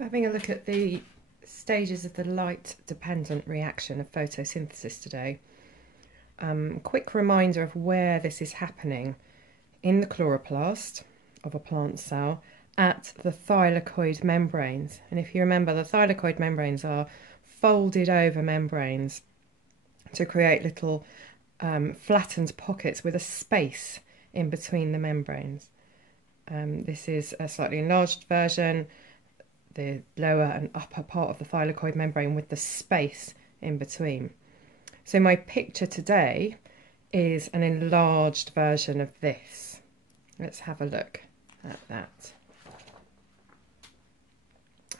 Having a look at the stages of the light-dependent reaction of photosynthesis today. Quick reminder of where this is happening in the chloroplast of a plant cell at the thylakoid membranes. And if you remember, the thylakoid membranes are folded over membranes to create little flattened pockets with a space in between the membranes. This is a slightly enlarged version, the lower and upper part of the thylakoid membrane with the space in between. So my picture today is an enlarged version of this. Let's have a look at that.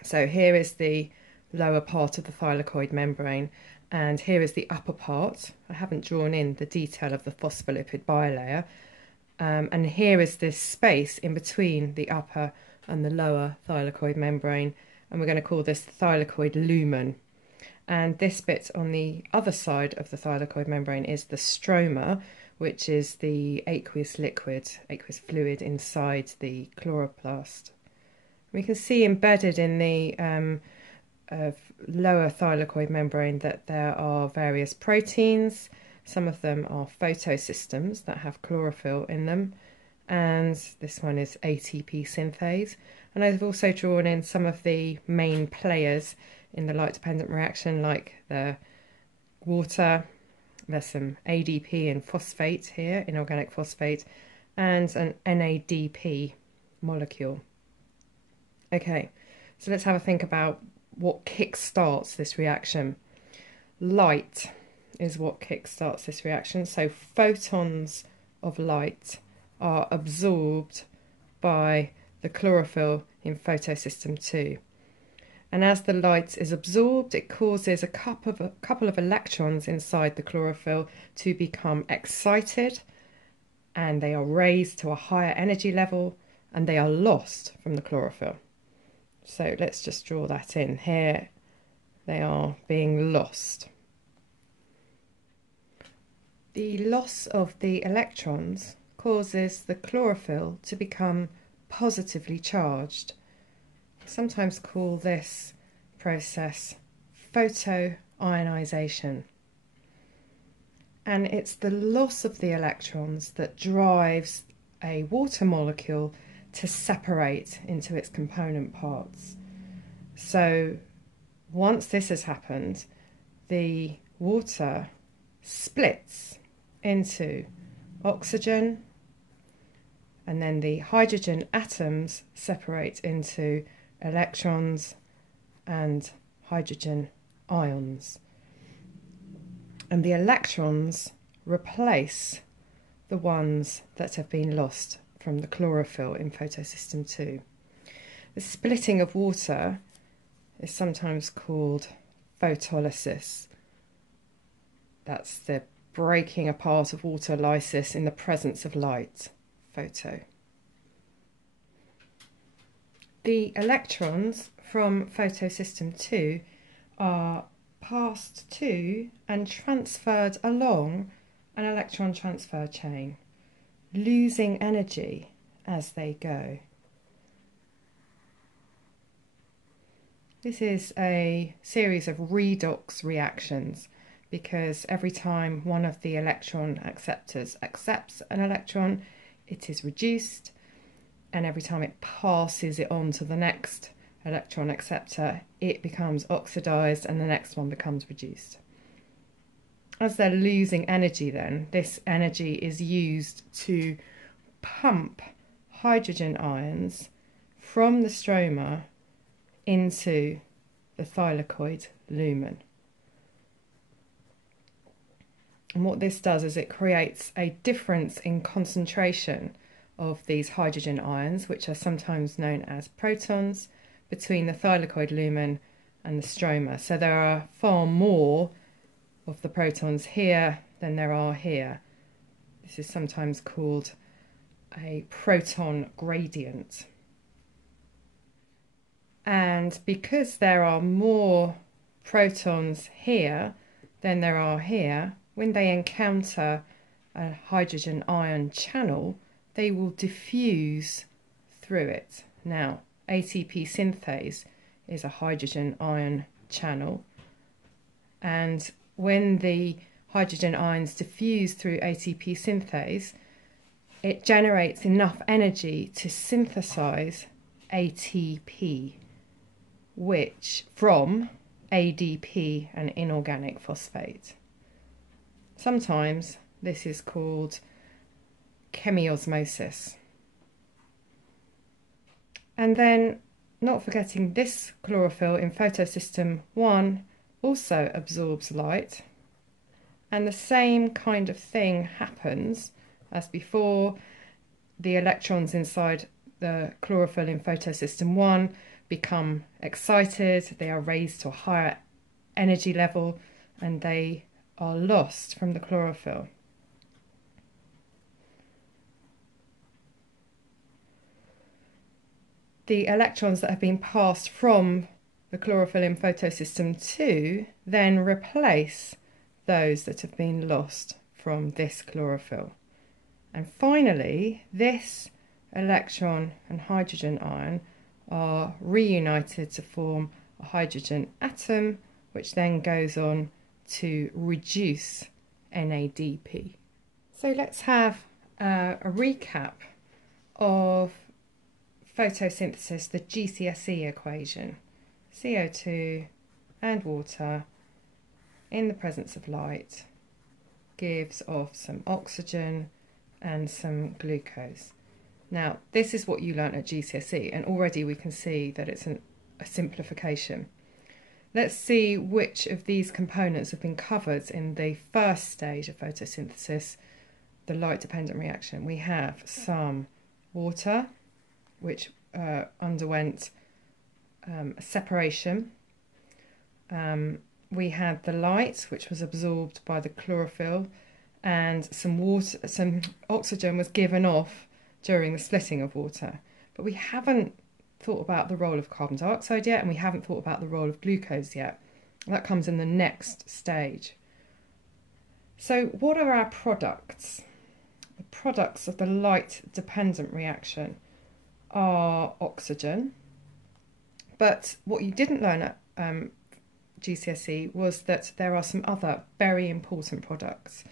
So here is the lower part of the thylakoid membrane, and here is the upper part. I haven't drawn in the detail of the phospholipid bilayer. And here is this space in between the upper and the lower thylakoid membrane, and we're going to call this the thylakoid lumen. And this bit on the other side of the thylakoid membrane is the stroma, which is the aqueous liquid, aqueous fluid inside the chloroplast. We can see embedded in the lower thylakoid membrane that there are various proteins. Some of them are photosystems that have chlorophyll in them, and this one is ATP synthase. And I've also drawn in some of the main players in the light-dependent reaction, like the water. There's some ADP and phosphate here, inorganic phosphate, and an NADP molecule. Okay, so let's have a think about what kick-starts this reaction. Light is what kick-starts this reaction. So photons of light are absorbed by the chlorophyll in photosystem 2. And as the light is absorbed, it causes a couple of electrons inside the chlorophyll to become excited, and they are raised to a higher energy level, and they are lost from the chlorophyll. So let's just draw that in. Here they are being lost. The loss of the electrons causes the chlorophyll to become positively charged. We sometimes call this process photoionization. And it's the loss of the electrons that drives a water molecule to separate into its component parts. So once this has happened, the water splits into oxygen, and then the hydrogen atoms separate into electrons and hydrogen ions. And the electrons replace the ones that have been lost from the chlorophyll in photosystem 2. The splitting of water is sometimes called photolysis. That's the breaking apart of photolysis in the presence of light, photo. The electrons from photosystem 2 are passed to and transferred along an electron transfer chain, losing energy as they go. This is a series of redox reactions, because every time one of the electron acceptors accepts an electron, it is reduced, and every time it passes it on to the next electron acceptor, it becomes oxidized and the next one becomes reduced. As they're losing energy then, this energy is used to pump hydrogen ions from the stroma into the thylakoid lumen. And what this does is it creates a difference in concentration of these hydrogen ions, which are sometimes known as protons, between the thylakoid lumen and the stroma. So there are far more of the protons here than there are here. This is sometimes called a proton gradient. And because there are more protons here than there are here, when they encounter a hydrogen ion channel, they will diffuse through it. Now, ATP synthase is a hydrogen ion channel, and when the hydrogen ions diffuse through ATP synthase, it generates enough energy to synthesize ATP, which from ADP, an inorganic phosphate. Sometimes this is called chemiosmosis. And then, not forgetting, this chlorophyll in photosystem 1 also absorbs light, and the same kind of thing happens as before. The electrons inside the chlorophyll in photosystem 1 become excited, they are raised to a higher energy level, and they are lost from the chlorophyll. The electrons that have been passed from the chlorophyll in photosystem 2 then replace those that have been lost from this chlorophyll. And finally, this electron and hydrogen ion are reunited to form a hydrogen atom, which then goes on to reduce NADP. So let's have a recap of photosynthesis, the GCSE equation. CO2 and water in the presence of light gives off some oxygen and some glucose. Now, this is what you learnt at GCSE, and already we can see that it's a simplification. Let's see which of these components have been covered in the first stage of photosynthesis, the light-dependent reaction. We have some water, which underwent separation. We had the light, which was absorbed by the chlorophyll, and some oxygen was given off during the splitting of water. But we haven't thought about the role of carbon dioxide yet, and we haven't thought about the role of glucose yet. That comes in the next stage. So what are our products? The products of the light-dependent reaction are oxygen, but what you didn't learn at GCSE was that there are some other very important products.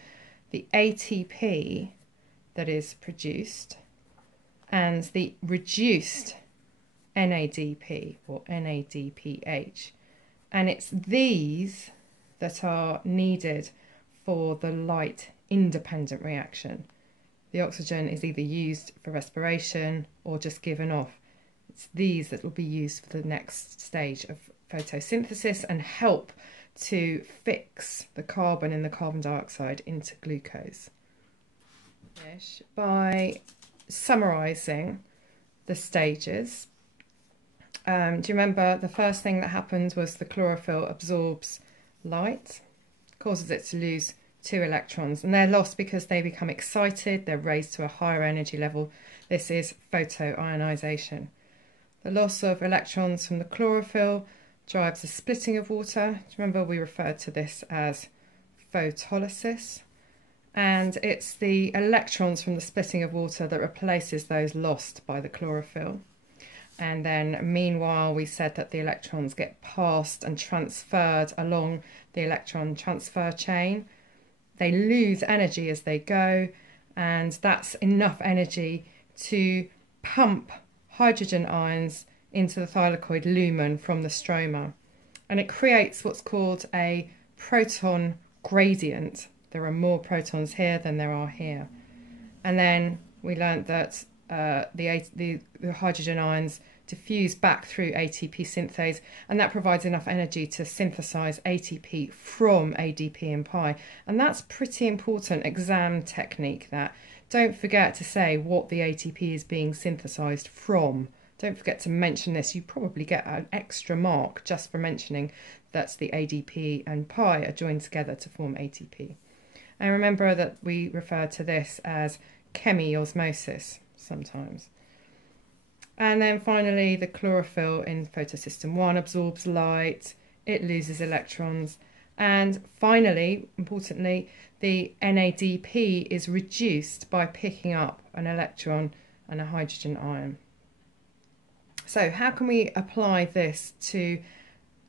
The ATP that is produced and the reduced NADP or NADPH, and it's these that are needed for the light independent reaction. The oxygen is either used for respiration or just given off. It's these that will be used for the next stage of photosynthesis and help to fix the carbon in the carbon dioxide into glucose. By summarising the stages, do you remember the first thing that happens was the chlorophyll absorbs light, causes it to lose 2 electrons, and they're lost because they become excited, they're raised to a higher energy level. This is photoionization. The loss of electrons from the chlorophyll drives the splitting of water. Do you remember we referred to this as photolysis? And it's the electrons from the splitting of water that replaces those lost by the chlorophyll. And then meanwhile we said that the electrons get passed and transferred along the electron transfer chain. They lose energy as they go, and that's enough energy to pump hydrogen ions into the thylakoid lumen from the stroma. And it creates what's called a proton gradient. There are more protons here than there are here. And then we learnt that the hydrogen ions diffuse back through ATP synthase, and that provides enough energy to synthesize ATP from ADP and pi. And that's pretty important exam technique, that. Don't forget to say what the ATP is being synthesized from. Don't forget to mention this. You probably get an extra mark just for mentioning that the ADP and pi are joined together to form ATP. And remember that we refer to this as chemiosmosis sometimes. And then finally, the chlorophyll in photosystem 1 absorbs light, it loses electrons, and finally, importantly, the NADP is reduced by picking up an electron and a hydrogen ion. So how can we apply this to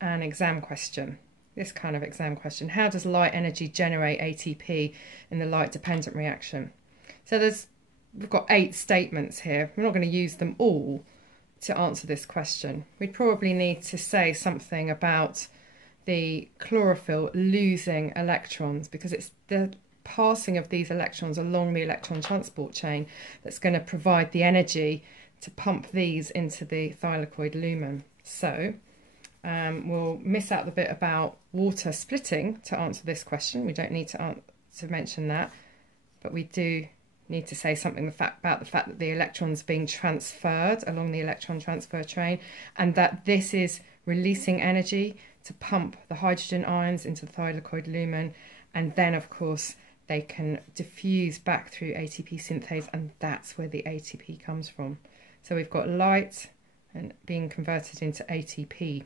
an exam question? This kind of exam question. How does light energy generate ATP in the light dependent reaction? So we've got 8 statements here. We're not going to use them all to answer this question. We'd probably need to say something about the chlorophyll losing electrons, because it's the passing of these electrons along the electron transport chain that's going to provide the energy to pump these into the thylakoid lumen. So we'll miss out the bit about water splitting to answer this question. We don't need to mention that, but we do need to say something about the fact that the electrons being transferred along the electron transfer train, and that this is releasing energy to pump the hydrogen ions into the thylakoid lumen, and then of course they can diffuse back through ATP synthase, and that's where the ATP comes from. So we've got light and being converted into ATP.